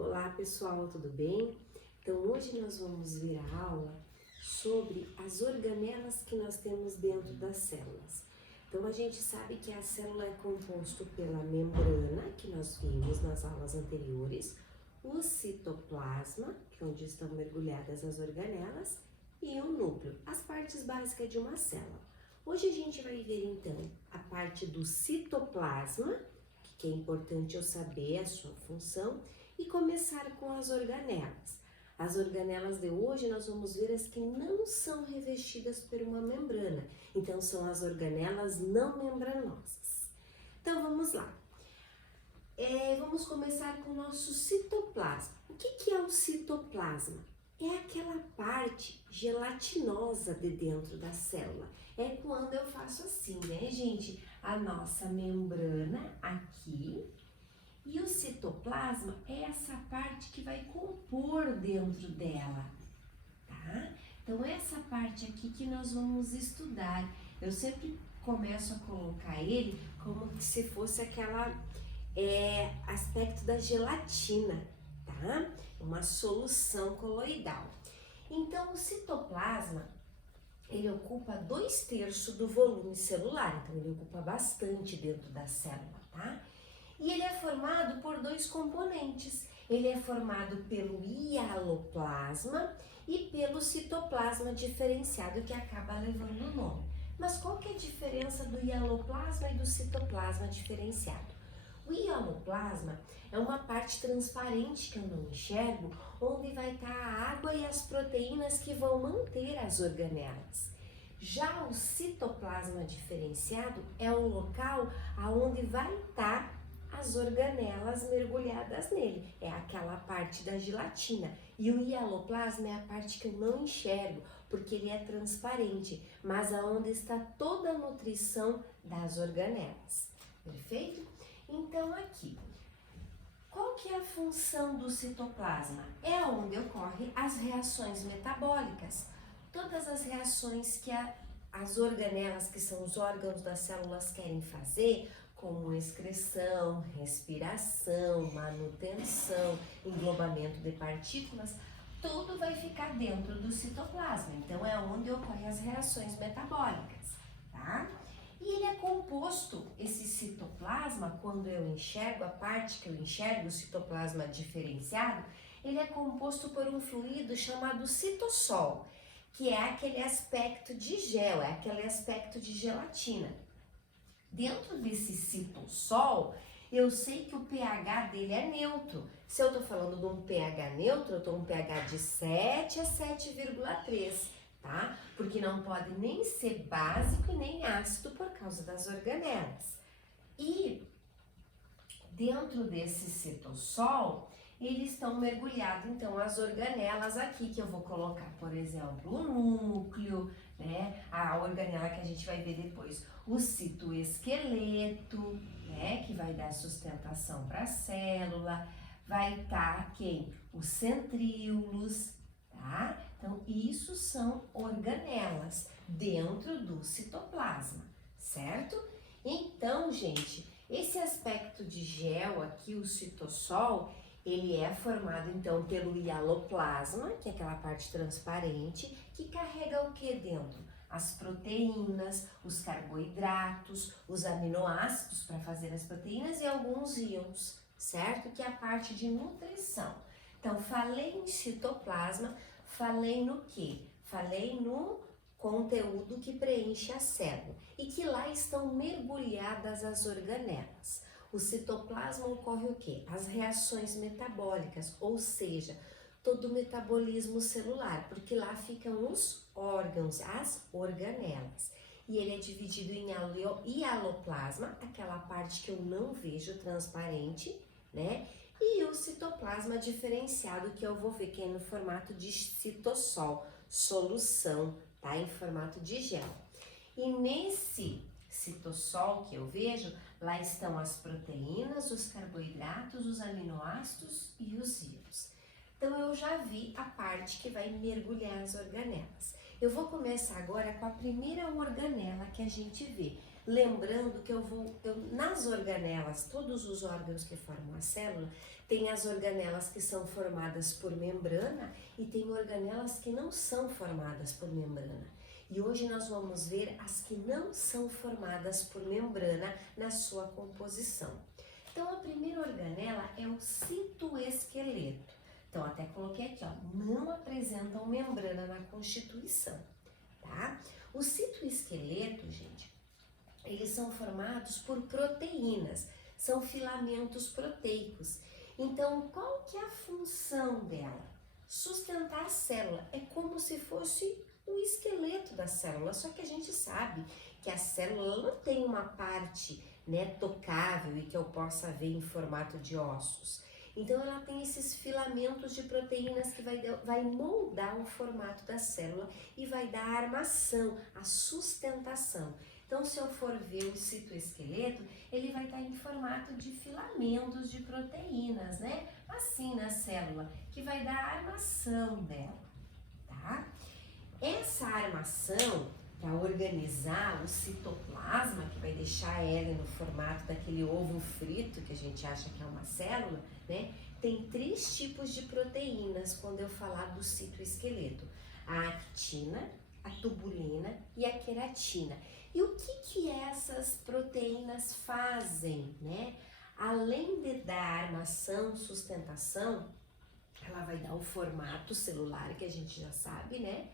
Olá pessoal, tudo bem? Então hoje nós vamos ver a aula sobre as organelas que nós temos dentro das células. Então a gente sabe que a célula é composta pela membrana, que nós vimos nas aulas anteriores, o citoplasma, que é onde estão mergulhadas as organelas, e o núcleo, as partes básicas de uma célula. Hoje a gente vai ver então a parte do citoplasma, que é importante eu saber a sua função, e começar com as organelas. As organelas de hoje nós vamos ver as que não são revestidas por uma membrana, então são as organelas não membranosas. Então vamos lá. Vamos começar com o nosso citoplasma. O que é o citoplasma? É aquela parte gelatinosa de dentro da célula. É quando eu faço assim, né, gente? A nossa membrana aqui. E o citoplasma é essa parte que vai compor dentro dela, tá? Então, essa parte aqui que nós vamos estudar. Eu sempre começo a colocar ele como se fosse aquela aspecto da gelatina, tá? Uma solução coloidal. Então, o citoplasma, ele ocupa 2/3 do volume celular, então ele ocupa bastante dentro da célula, tá? E ele é formado por dois componentes. Ele é formado pelo hialoplasma e pelo citoplasma diferenciado, que acaba levando o nome. Mas qual que é a diferença do hialoplasma e do citoplasma diferenciado? O hialoplasma é uma parte transparente que eu não enxergo, onde vai estar a água e as proteínas que vão manter as organelas. Já o citoplasma diferenciado é o local aonde vai estar as organelas mergulhadas nele, é aquela parte da gelatina. E o hialoplasma é a parte que eu não enxergo, porque ele é transparente, mas aonde está toda a nutrição das organelas. Perfeito? Então aqui, qual que é a função do citoplasma? É onde ocorrem as reações metabólicas. Todas as reações que as organelas, que são os órgãos das células, querem fazer, como excreção, respiração, manutenção, englobamento de partículas, tudo vai ficar dentro do citoplasma. Então, é onde ocorrem as reações metabólicas, tá? E ele é composto, esse citoplasma, quando eu enxergo, a parte que eu enxergo, o citoplasma diferenciado, ele é composto por um fluido chamado citossol, que é aquele aspecto de gel, é aquele aspecto de gelatina. Dentro desse citossol, eu sei que o pH dele é neutro. Se eu tô falando de um pH neutro, eu tô um pH de 7 a 7,3, tá? Porque não pode nem ser básico e nem ácido por causa das organelas. E dentro desse citossol, eles estão mergulhados, então, as organelas aqui, que eu vou colocar, por exemplo, o núcleo, né? A organela que a gente vai ver depois, o citoesqueleto, né? Que vai dar sustentação para a célula, vai estar quem? Os centríolos, tá? Então, isso são organelas dentro do citoplasma, certo? Então, gente, esse aspecto de gel aqui, o citossol, ele é formado então pelo hialoplasma, que é aquela parte transparente, que carrega o que dentro? As proteínas, os carboidratos, os aminoácidos para fazer as proteínas e alguns íons, certo? Que é a parte de nutrição. Então, falei em citoplasma, falei no quê? Falei no conteúdo que preenche a célula e que lá estão mergulhadas as organelas. O citoplasma ocorre o quê? As reações metabólicas, ou seja, todo o metabolismo celular, porque lá ficam os órgãos, as organelas. E ele é dividido em hialoplasma, aquela parte que eu não vejo transparente, né? E o citoplasma diferenciado, que eu vou ver que é no formato de citossol, solução, tá? Em formato de gel. E nesse citossol que eu vejo, lá estão as proteínas, os carboidratos, os aminoácidos e os íons. Então, eu já vi a parte que vai mergulhar as organelas. Eu vou começar agora com a primeira organela que a gente vê. Lembrando que nas organelas, todos os órgãos que formam a célula, tem as organelas que são formadas por membrana e tem organelas que não são formadas por membrana. E hoje nós vamos ver as que não são formadas por membrana na sua composição. Então, a primeira organela é o citoesqueleto. Então, até coloquei aqui, ó, não apresentam membrana na constituição, tá? O citoesqueleto, gente, eles são formados por proteínas, são filamentos proteicos. Então, qual que é a função dela? Sustentar a célula. É como se fosse o esqueleto da célula, só que a gente sabe que a célula não tem uma parte, né, tocável e que eu possa ver em formato de ossos. Então, ela tem esses filamentos de proteínas que vai moldar o formato da célula e vai dar a armação, a sustentação. Então, se eu for ver o citoesqueleto, ele vai estar em formato de filamentos de proteínas, né? Assim na célula, que vai dar a armação dela, tá? Essa armação, para organizar o citoplasma, que vai deixar ela no formato daquele ovo frito, que a gente acha que é uma célula, né? Tem 3 tipos de proteínas quando eu falar do citoesqueleto: a actina, a tubulina e a queratina. E o que essas proteínas fazem, né? Além de dar armação, sustentação, ela vai dar o formato celular, que a gente já sabe, né?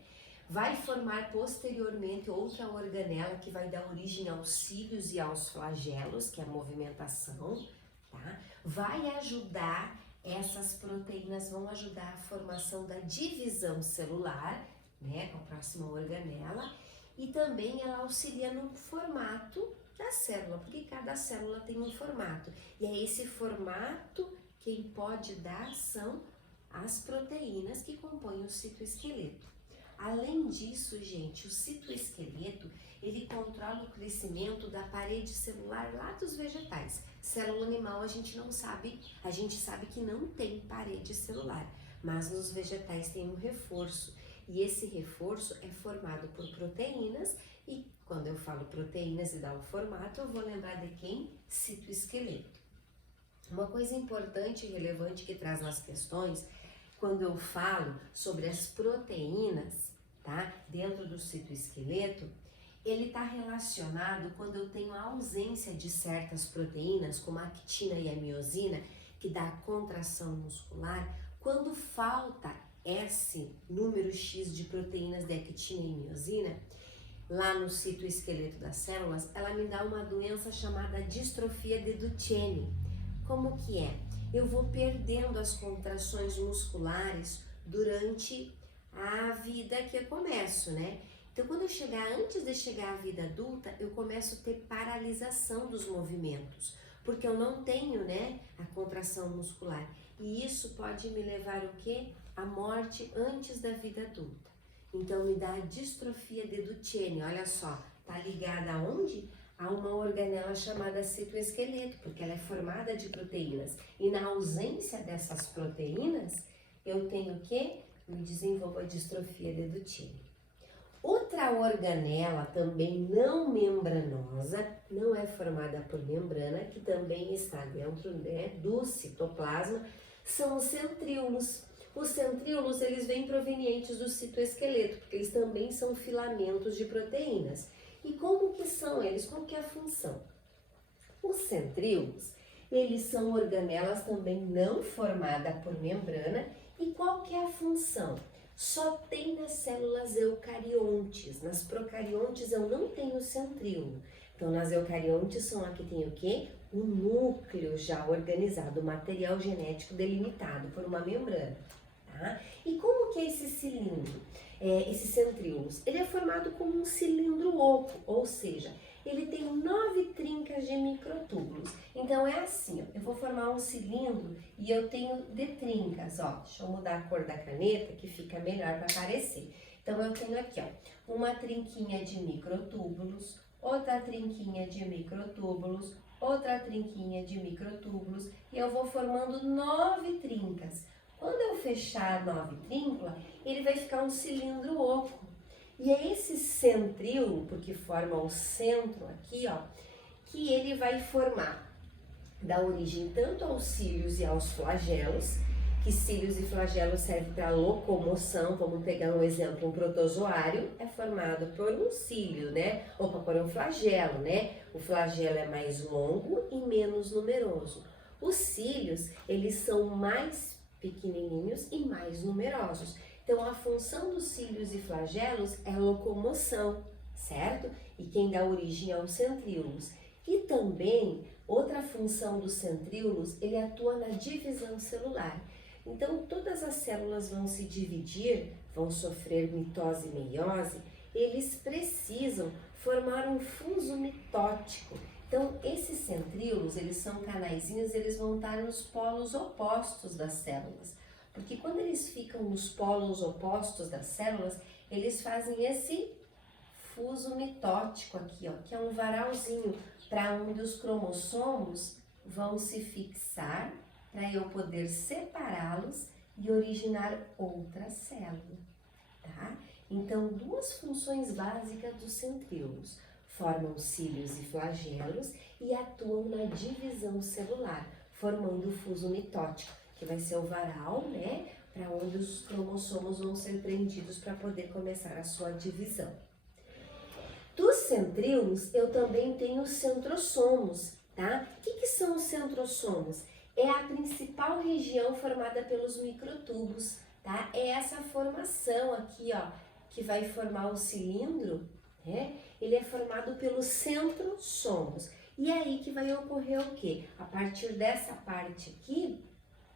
Vai formar posteriormente outra organela que vai dar origem aos cílios e aos flagelos, que é a movimentação, tá? Vai ajudar, essas proteínas vão ajudar a formação da divisão celular, né? Com a próxima organela. E também ela auxilia no formato da célula, porque cada célula tem um formato. E é esse formato quem pode dar são as proteínas que compõem o citoesqueleto. Além disso, gente, o citoesqueleto, ele controla o crescimento da parede celular lá dos vegetais. Célula animal a gente não sabe, a gente sabe que não tem parede celular, mas nos vegetais tem um reforço. E esse reforço é formado por proteínas e quando eu falo proteínas e dá um formato, eu vou lembrar de quem? Citoesqueleto. Uma coisa importante e relevante que traz nas questões, quando eu falo sobre as proteínas, tá? Dentro do citoesqueleto, ele está relacionado quando eu tenho a ausência de certas proteínas, como a actina e a miosina, que dá a contração muscular. Quando falta esse número X de proteínas de actina e miosina, lá no citoesqueleto das células, ela me dá uma doença chamada distrofia de Duchenne. Como que é? Eu vou perdendo as contrações musculares durante a vida que eu começo, né? Então, quando eu chegar, antes de chegar à vida adulta, eu começo a ter paralisação dos movimentos, porque eu não tenho, né, a contração muscular. E isso pode me levar o quê? A morte antes da vida adulta. Então, me dá a distrofia de Duchenne. Olha só, tá ligada aonde? A uma organela chamada citoesqueleto, porque ela é formada de proteínas. E na ausência dessas proteínas, eu tenho o quê? Me desenvolvo a distrofia de Duchenne. Outra organela também não membranosa, não é formada por membrana, que também está dentro, né, do citoplasma, são os centríolos. Os centríolos, eles vêm provenientes do citoesqueleto, porque eles também são filamentos de proteínas. E como que são eles? Qual que é a função? Os centríolos, eles são organelas também não formadas por membrana. E qual que é a função? Só tem nas células eucariontes. Nas procariontes eu não tenho centríolo. Então, nas eucariontes são aqui tem o quê? O núcleo já organizado, o material genético delimitado por uma membrana. Tá? E como que é esse cilindro? Esses centríolos? Ele é formado como um cilindro oco, ou seja, ele tem 9 trincas de microtúbulos. Então é assim, ó, eu vou formar um cilindro e eu tenho de trincas, ó. Deixa eu mudar a cor da caneta que fica melhor para aparecer. Então eu tenho aqui, ó, uma trinquinha de microtúbulos, outra trinquinha de microtúbulos, outra trinquinha de microtúbulos e eu vou formando 9 trincas. Quando eu fechar 9 trincas, ele vai ficar um cilindro oco. E é esse centríolo, porque forma o centro aqui, ó, que ele vai formar, dá origem tanto aos cílios e aos flagelos, que cílios e flagelos servem para locomoção. Vamos pegar um exemplo, um protozoário é formado por um cílio, né? Opa, por um flagelo, né? O flagelo é mais longo e menos numeroso. Os cílios, eles são mais pequenininhos e mais numerosos. Então, a função dos cílios e flagelos é locomoção, certo? E quem dá origem aos centríolos. E também, outra função dos centríolos, ele atua na divisão celular. Então, todas as células vão se dividir, vão sofrer mitose e meiose, eles precisam formar um fuso mitótico. Então, esses centríolos, eles são canaizinhos, eles vão estar nos polos opostos das células. Porque quando eles ficam nos polos opostos das células, eles fazem esse fuso mitótico aqui, ó, que é um varalzinho para onde os cromossomos vão se fixar para eu poder separá-los e originar outra célula, tá? Então, duas funções básicas dos centríolos: formam cílios e flagelos e atuam na divisão celular, formando o fuso mitótico, que vai ser o varal, né, para onde os cromossomos vão ser prendidos para poder começar a sua divisão. Dos centríolos, eu também tenho os centrossomos, tá? O que são os centrossomos? É a principal região formada pelos microtúbulos, tá? É essa formação aqui, ó, que vai formar o cilindro, né? Ele é formado pelos centrossomos. E é aí que vai ocorrer o quê? A partir dessa parte aqui,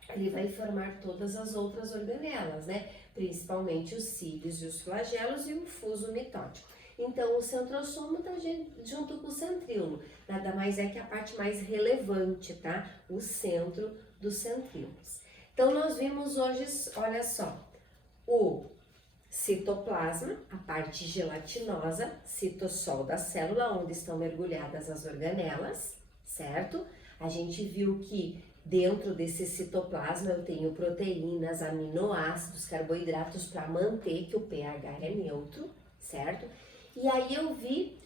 ele vai formar todas as outras organelas, né? Principalmente os cílios e os flagelos e o fuso mitótico. Então, o centrossomo está junto com o centríolo, nada mais é que a parte mais relevante, tá? O centro dos centríolos. Então, nós vimos hoje, olha só, o citoplasma, a parte gelatinosa, citossol da célula, onde estão mergulhadas as organelas, certo? A gente viu que dentro desse citoplasma eu tenho proteínas, aminoácidos, carboidratos para manter que o pH é neutro, certo? E aí eu vi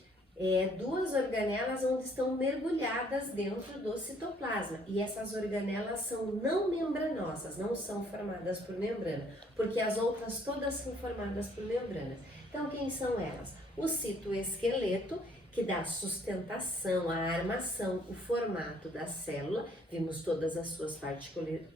duas organelas onde estão mergulhadas dentro do citoplasma. E essas organelas são não membranosas, não são formadas por membrana, porque as outras todas são formadas por membranas. Então, quem são elas? O citoesqueleto, que dá sustentação, a armação, o formato da célula, vimos todas as suas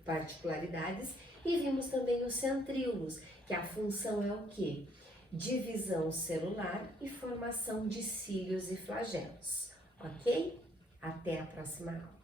particularidades, e vimos também os centríolos, que a função é o quê? Divisão celular e formação de cílios e flagelos, ok? Até a próxima aula.